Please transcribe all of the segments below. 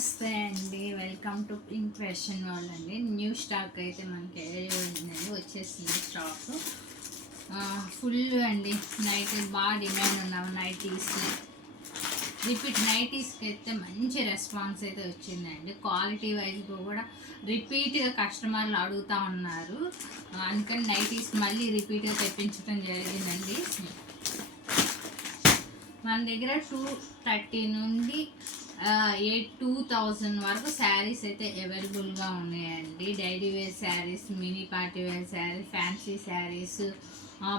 నమస్తే అండి, welcome to pink fashion world అండి. న్యూ స్టాక్ అయితే మనకి వచ్చేసింది స్టాక్ ఫుల్ అండి. నైట్ బాగా డిమాండ్ ఉన్నాము నైటీస్, రిపీట్ నైటీస్కి అయితే మంచి రెస్పాన్స్ అయితే వచ్చిందండి. క్వాలిటీ వైజ్గా కూడా రిపీట్గా కస్టమర్లు అడుగుతూ ఉన్నారు, అందుకని నైటీస్ మళ్ళీ రిపీట్గా తెప్పించడం జరిగిందండి. మన దగ్గర 230 నుండి 2000 వరకు శారీస్ అయితే అవైలబుల్గా ఉన్నాయండి. Daily wear saris, mini party wear saris, fancy saris,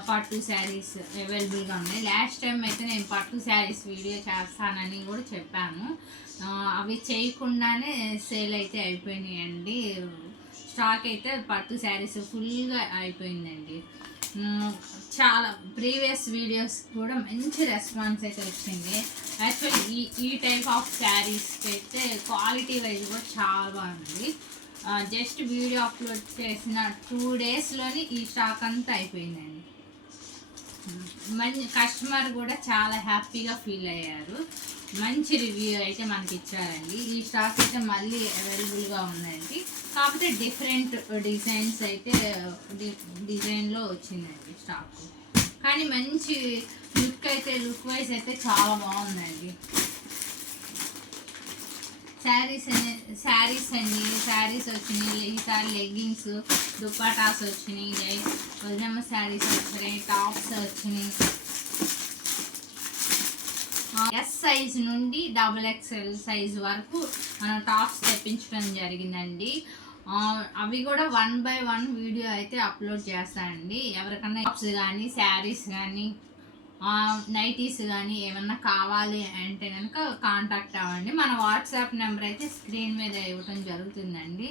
పట్టు శారీస్ అవైలబుల్గా ఉన్నాయి. లాస్ట్ టైం అయితే నేను పట్టు శారీస్ వీడియో చేస్తానని కూడా చెప్పాను, అవి చేయకుండానే సేల్ అయితే అయిపోయినాయండి. స్టాక్ అయితే పట్టు శారీస్ ఫుల్గా అయిపోయిందండి. చాలా ప్రీవియస్ వీడియోస్ కూడా మంచి రెస్పాన్స్ అయితే వచ్చింది. యాక్చువల్లీ ఈ టైప్ ఆఫ్ శారీస్కి అయితే క్వాలిటీ వైజ్ కూడా చాలా బాగుంది. జస్ట్ వీడియో అప్లోడ్ చేసిన 2 డేస్లోని ఈ స్టాక్ అంతా అయిపోయిందండి. మంచి కస్టమర్ కూడా చాలా హ్యాపీగా ఫీల్ అయ్యారు, మంచి రివ్యూ అయితే మనకి ఇచ్చారండి. ఈ స్టాక్ అయితే మళ్ళీ అవైలబుల్గా ఉందండి, కాకపోతే డిఫరెంట్ డిజైన్స్ అయితే డిజైన్లో వచ్చిందండి స్టాక్. కానీ మంచి లుక్ అయితే, లుక్ వైజ్ అయితే చాలా బాగుందండి. శారీస్ వచ్చినాయి. ఈసారి లెగ్గింగ్స్, దుప్పటాస్ వచ్చినాయి, వదినమ్మ శారీస్ వచ్చినాయి, టాప్స్ వచ్చినాయి. ఎస్ సైజ్ నుండి XXL సైజ్ వరకు మనం టాప్స్ తెప్పించడం జరిగిందండి. అవి కూడా 1 by 1 వీడియో అయితే అప్లోడ్ చేస్తానండి. ఎవరికన్నా టాప్స్ కానీ, శారీస్ కానీ, నైటీస్ కానీ ఏమన్నా కావాలి అంటే కనుక కాంటాక్ట్ అవ్వండి. మన వాట్సాప్ నెంబర్ అయితే స్క్రీన్ మీద ఇవ్వటం జరుగుతుందండి.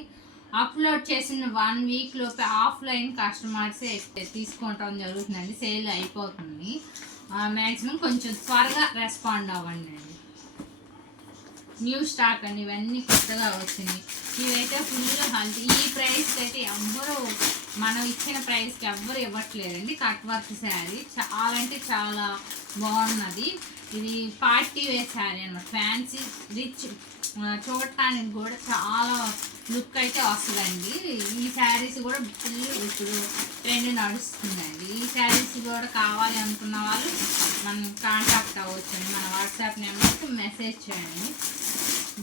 అప్లోడ్ చేసిన 1 వీక్ లోపే ఆఫ్లైన్ కస్టమర్సే తీసుకోవటం జరుగుతుందండి. సేల్ అయిపోతుంది. మ్యాక్సిమం కొంచెం త్వరగా రెస్పాండ్ అవ్వండి అండి. న్యూ స్టాక్ అండి, ఇవన్నీ కొత్తగా వచ్చినాయి. ఇవైతే ఫుల్ హెల్తీ. ఈ ప్రైస్కి అయితే ఎవ్వరు, మనం ఇచ్చిన ప్రైస్కి ఎవ్వరు ఇవ్వట్లేదండి. కట్ వర్క్ శారీ చాలా అంటే చాలా బాగున్నది. ఇది పార్టీ వేర్ శారీ అన్నమాట. ఫ్యాన్సీ రిచ్, చూడటానికి కూడా చాలా లుక్ అయితే వస్తుందండి. ఈ శారీస్ కూడా ఫుల్ ఇప్పుడు ట్రెండ్ నడుస్తుందండి. ఈ శారీస్ కూడా కావాలి అనుకున్న వాళ్ళు మనం కాంటాక్ట్ అవ్వచ్చండి. మన వాట్సాప్ నెంబర్కి మెసేజ్ చేయండి.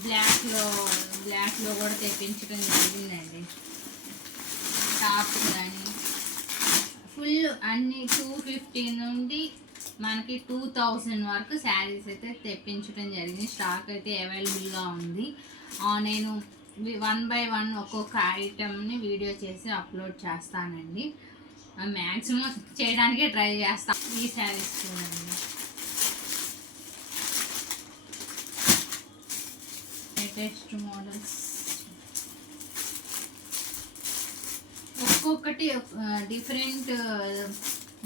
బ్లాక్లో కూడా తెప్పించడం జరిగిందండి. టాప్స్ కానీ ఫుల్ అన్ని 250 నుండి మనకి 2000 వరకు శారీస్ అయితే తెప్పించడం జరిగింది. స్టాక్ అయితే అవైలబుల్గా ఉంది. నేను 1 by 1 ఒక్కొక్క ఐటెంని వీడియో చేసి అప్లోడ్ చేస్తానండి. మ్యాక్సిమం చేయడానికే ట్రై చేస్తాను. ఈ శారీస్ చూడండి, లేటెస్ట్ మోడల్స్, ఒక్కొక్కటి different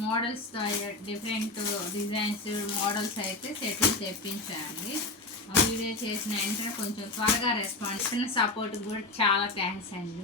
models, different designs models అయితే సెటిల్ తెప్పించాయండి. వీడియో చేసిన వెంటనే కొంచెం త్వరగా రెస్పాన్స్, సపోర్ట్ కూడా చాలా థ్యాంక్స్ అండి.